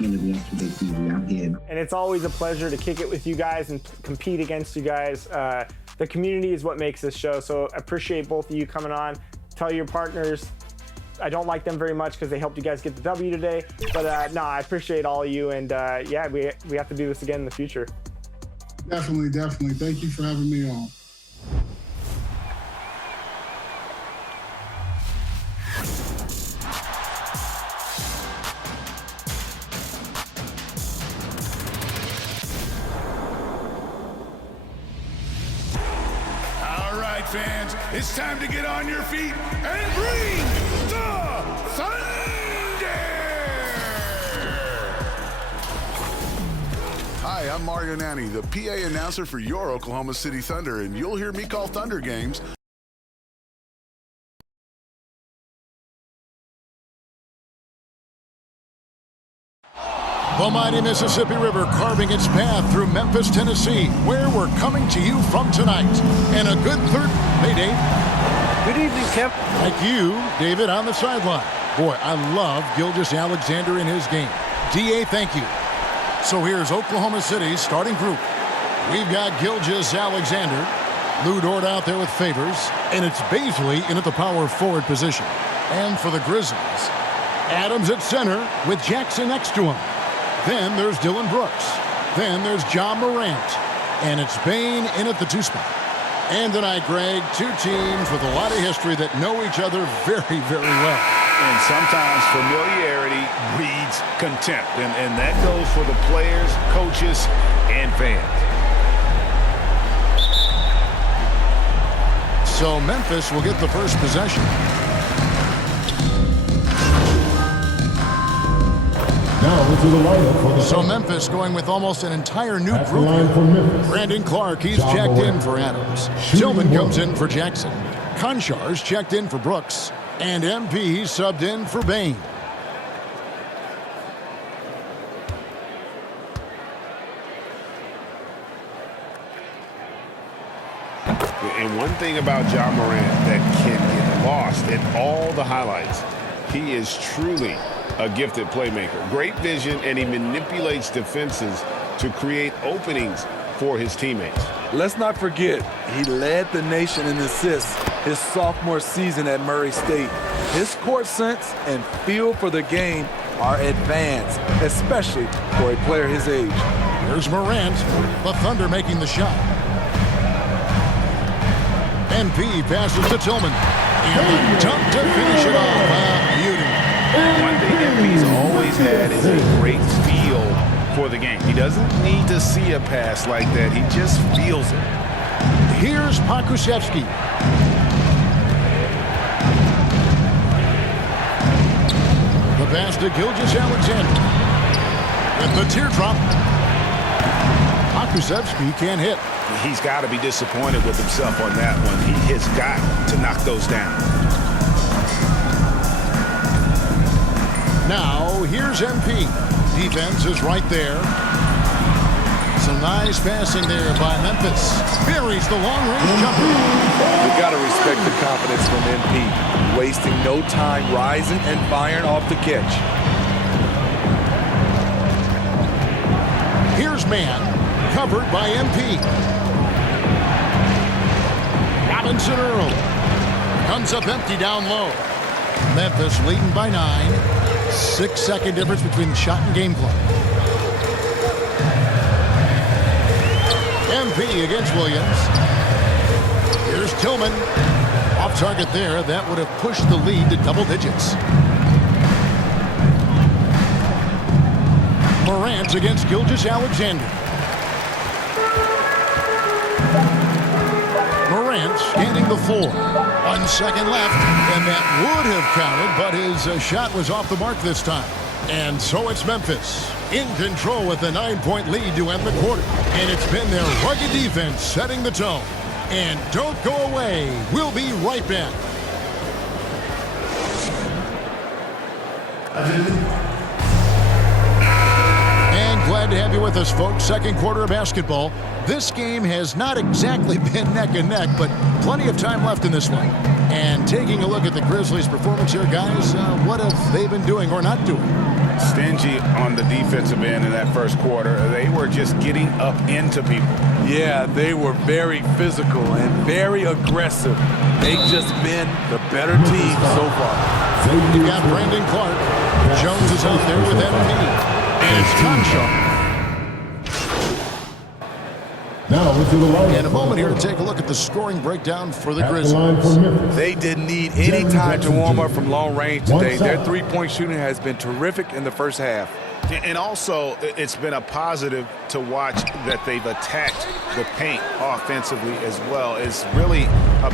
opportunity after they see me out here. And it's always a pleasure to kick it with you guys and compete against you guys. The community is what makes this show, so I appreciate both of you coming on. Tell your partners I don't like them very much because they helped you guys get the W today. But no, I appreciate all of you, and yeah, we have to do this again in the future. Definitely. Thank you for having me on. Fans, it's time to get on your feet and bring the thunder! Hi, I'm Mario Nanni, the PA announcer for your Oklahoma City Thunder, and you'll hear me call Thunder games. The mighty Mississippi River carving its path through Memphis, Tennessee, where we're coming to you from tonight. And a good third. Hey, Dave. Good evening, Kemp. Thank you, David, on the sideline. Boy, I love Gilgeous-Alexander in his game. D.A., thank you. So here's Oklahoma City's starting group. We've got Gilgeous-Alexander, Lou Dort out there with Favors, and it's Baisley in at the power forward position. And for the Grizzlies, Adams at center with Jackson next to him. Then there's Dylan Brooks. Then there's Ja Morant. And it's Bane in at the 2 spot. And tonight, Greg, 2 teams with a lot of history that know each other very, very well. And sometimes familiarity breeds contempt. And that goes for the players, coaches, and fans. So Memphis will get the first possession. So Memphis going with almost an entire new group. Brandon Clark, he's checked in for Adams. Tillman comes in for Jackson. Konchar's checked in for Brooks. And MP subbed in for Bane. And one thing about Ja Morant that can get lost in all the highlights, he is truly a gifted playmaker. Great vision, and he manipulates defenses to create openings for his teammates. Let's not forget, he led the nation in assists his sophomore season at Murray State. His court sense and feel for the game are advanced, especially for a player his age. Here's Morant, the Thunder making the shot. MP passes to Tillman. And the dunk to finish it off. Beauty. One thing MP's always had is a great feel for the game. He doesn't need to see a pass like that. He just feels it. Here's Pokusevski. The pass to Gilgeous-Alexander. With the teardrop. Pokusevski can't hit. He's got to be disappointed with himself on that one. He has got to knock those down. Now, here's MP. Defense is right there. Some nice passing there by Memphis. Buries the long-range jumper. You got to respect the confidence from MP. Wasting no time rising and firing off the catch. Here's man. Covered by MP. Robinson Earl. Comes up empty down low. Memphis leading by 9. 6-second difference between shot and game clock. MP against Williams. Here's Tillman. Off target there. That would have pushed the lead to double digits. Morant against Gilgeous-Alexander. Morant scanning the floor. 1 second left, and that would have counted, but his shot was off the mark this time. And so it's Memphis in control with a 9-point lead to end the quarter. And it's been their rugged defense setting the tone. And don't go away. We'll be right back. And glad to have you with us, folks. Second quarter of basketball. This game has not exactly been neck and neck, but plenty of time left in this one. And taking a look at the Grizzlies' performance here, guys, what have they been doing or not doing? stingy on the defensive end in that first quarter. They were just getting up into people. Yeah, they were very physical and very aggressive. They've just been the better team so far. You got Brandon Clark. Jones is out there with MP. And it's Concho. Now into the line. In a moment here to take a look at the scoring breakdown for the Grizzlies. They didn't need any time to warm up from long range today. Their three-point shooting has been terrific in the first half. And also, it's been a positive to watch that they've attacked the paint offensively as well. It's really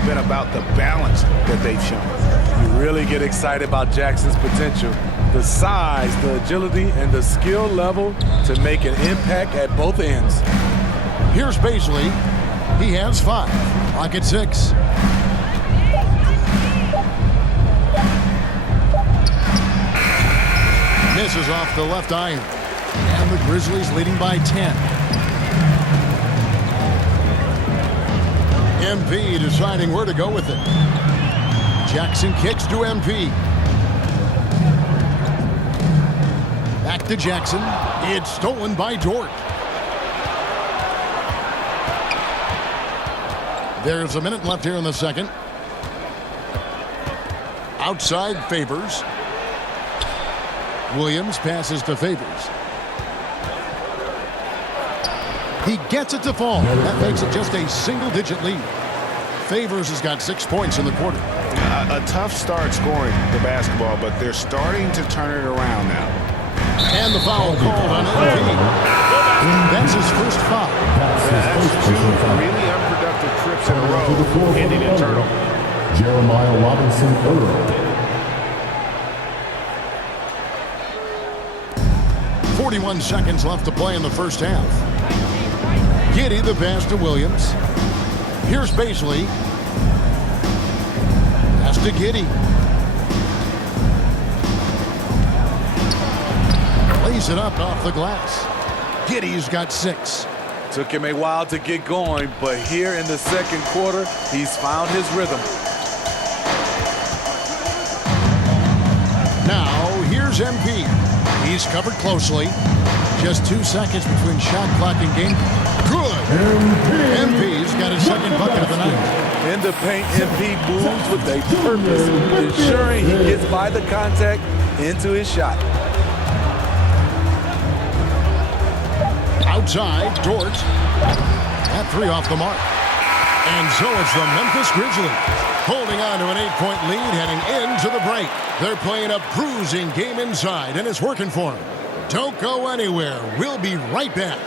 been about the balance that they've shown. You really get excited about Jackson's potential. The size, the agility, and the skill level to make an impact at both ends. Here's Baisley. He has 5. Clock at 6. Misses off the left iron. And the Grizzlies leading by 10. MP deciding where to go with it. Jackson kicks to MP. Back to Jackson. It's stolen by Dort. There's a minute left here in the second. Outside Favors. Williams passes to Favors. He gets it to fall. That makes it just a single-digit lead. Favors has got 6 points in the quarter. A tough start scoring the basketball, but they're starting to turn it around now. And the foul called on MP. That's his first foul. That's 2 really unproductive trips in a row, ending in turnover. Jeremiah Robinson Earl. 41 seconds left to play in the first half. Giddey the pass to Williams. Here's Baisley. Pass to Giddey. Lays it up off the glass. Giddey's got 6. Took him a while to get going, but here in the second quarter, he's found his rhythm. Now, here's MP. He's covered closely. Just 2 seconds between shot clock and game. Good. MP's got his second bucket of the night. In the paint, MP moves with a purpose, ensuring he gets by the contact into his shot. Outside, Dort. That 3 off the mark. And so it's the Memphis Grizzlies holding on to an 8-point lead heading into the break. They're playing a bruising game inside, and it's working for them. Don't go anywhere. We'll be right back.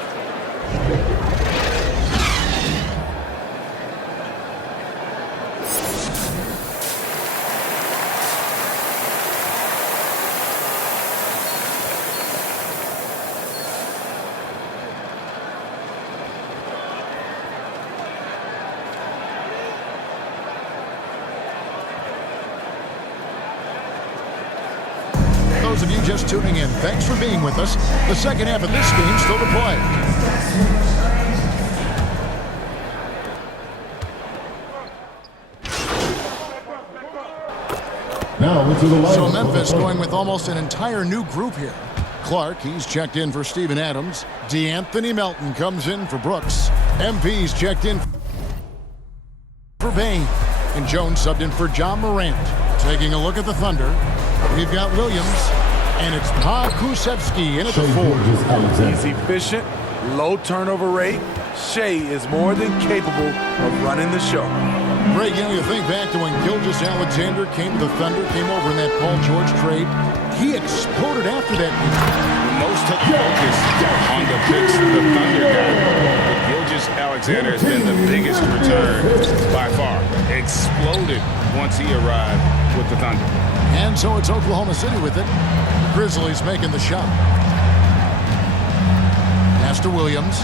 Those of you just tuning in, thanks for being with us. The second half of this game still to play. Now into the line. So Memphis going with almost an entire new group here. Clark, he's checked in for Steven Adams. DeAnthony Melton comes in for Brooks. MP's checked in for Bain. And Jones subbed in for John Morant. Taking a look at the Thunder, we've got Williams. And it's Pa Kusevsky in at the 4. He's efficient, low turnover rate. Shea is more than capable of running the show. Greg, you know, you think back to when Gilgeous Alexander came to the Thunder, came over in that Paul George trade. He exploded after that. Most of the focus on the picks the Thunder got. But Gilgeous Alexander has been the biggest return by far. Exploded once he arrived with the Thunder. And so it's Oklahoma City with it. Grizzlies making the shot. Pass to Williams.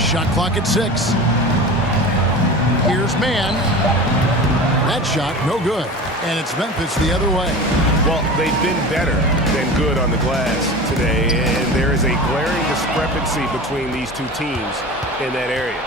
Shot clock at 6. Here's Mann. That shot, no good. And it's Memphis the other way. Well, they've been better than good on the glass today, and there is a glaring discrepancy between these two teams in that area.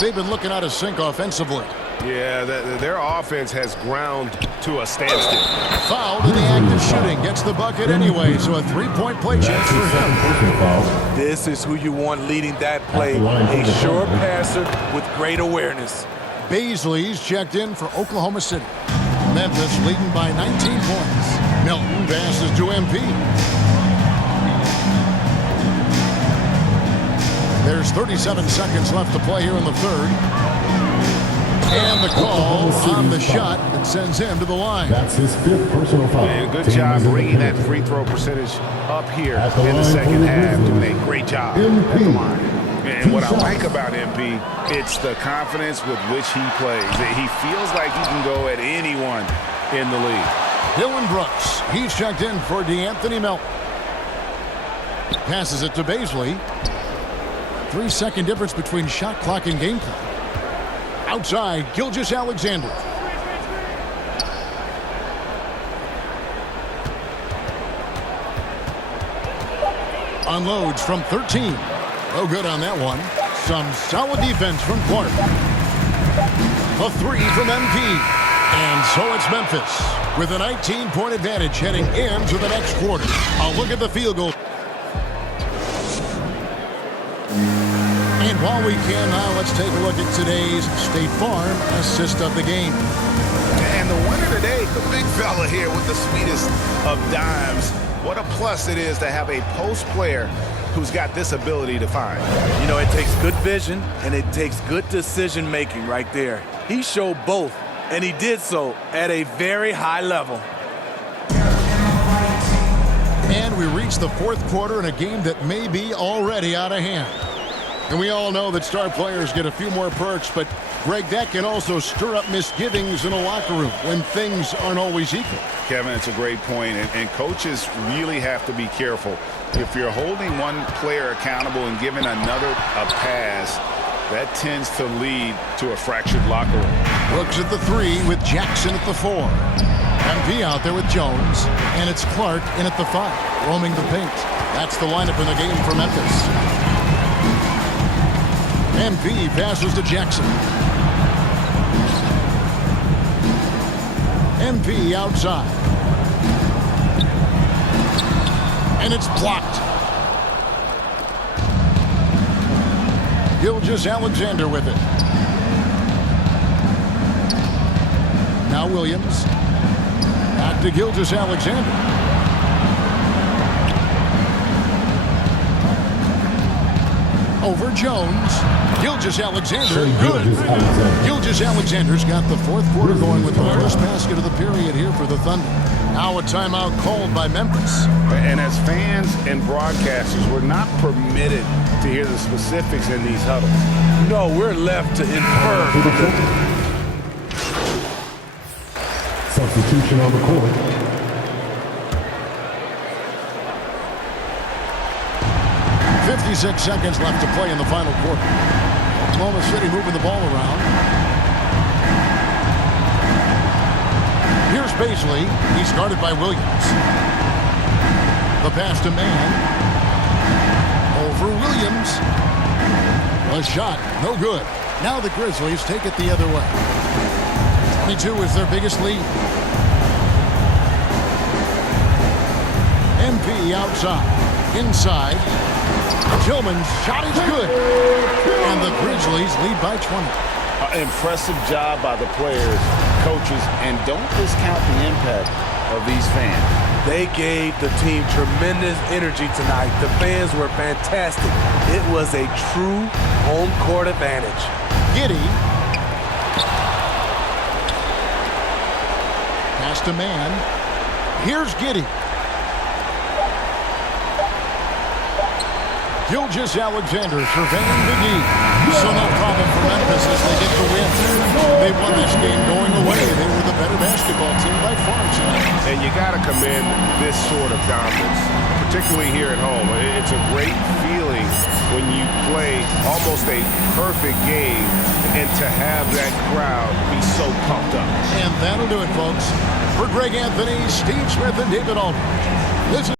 They've been looking out of sync offensively. Yeah, their offense has ground to a standstill. Fouled in the act of shooting. Gets the bucket anyway, so a three-point play chance for him. This is who you want leading that play. A sure passer with great awareness. Baisley's checked in for Oklahoma City. Memphis leading by 19 points. Milton passes to MP. There's 37 seconds left to play here in the third. And the call on the shot that sends him to the line. That's his 5th personal foul. And good job bringing that free throw percentage up here in the second half. Doing a great job at the line. And what I like about MP, it's the confidence with which he plays. He feels like he can go at anyone in the league. Dylan Brooks, he's checked in for DeAnthony Melton. Passes it to Baisley. 3-second difference between shot clock and game clock. Outside, Gilgeous-Alexander. Unloads from 13. No good on that one. Some solid defense from Clark. A three from MP. And so it's Memphis with a 19-point advantage heading into the next quarter. A look at the field goal. And while we can now, let's take a look at today's State Farm assist of the game. And the winner today, the big fella here with the sweetest of dimes. What a plus it is to have a post player who's got this ability to find. You know, it takes good vision and it takes good decision making right there. He showed both, and he did so at a very high level. And we reach the fourth quarter in a game that may be already out of hand. And we all know that star players get a few more perks, but Greg, that can also stir up misgivings in a locker room when things aren't always equal. Kevin, it's a great point, and coaches really have to be careful. If you're holding one player accountable and giving another a pass, that tends to lead to a fractured locker room. Brooks at the three with Jackson at the 4. MP out there with Jones, and it's Clark in at the 5, roaming the paint. That's the lineup in the game for Memphis. MP passes to Jackson. MP outside. And it's blocked. Gilgeous-Alexander with it. Now Williams. Back to Gilgeous-Alexander. Over Jones. Gilgeous-Alexander, good. Gilgeous-Alexander's got the fourth quarter going with the first basket of the period here for the Thunder. Now a timeout called by Memphis. And as fans and broadcasters, we're not permitted to hear the specifics in these huddles. No, we're left to infer. Substitution on the court. 56 seconds left to play in the final quarter. Oklahoma City moving the ball around. Here's Baisley. He's guarded by Williams. The pass to Mann. Over Williams. A shot. No good. Now the Grizzlies take it the other way. 22 is their biggest lead. MP outside. Inside. Tillman's shot is good. And the Grizzlies lead by 20. Impressive job by the players, coaches, and don't discount the impact of these fans. They gave the team tremendous energy tonight. The fans were fantastic. It was a true home court advantage. Giddey. Pass to Mann. Here's Giddey. Gilgeous-Alexander surveying the D. So no problem for Memphis as they get the win. They won this game going away. They were the better basketball team by far tonight. And you got to commend this sort of dominance, particularly here at home. It's a great feeling when you play almost a perfect game and to have that crowd be so pumped up. And that'll do it, folks. For Greg Anthony, Steve Smith, and David Aldridge, this is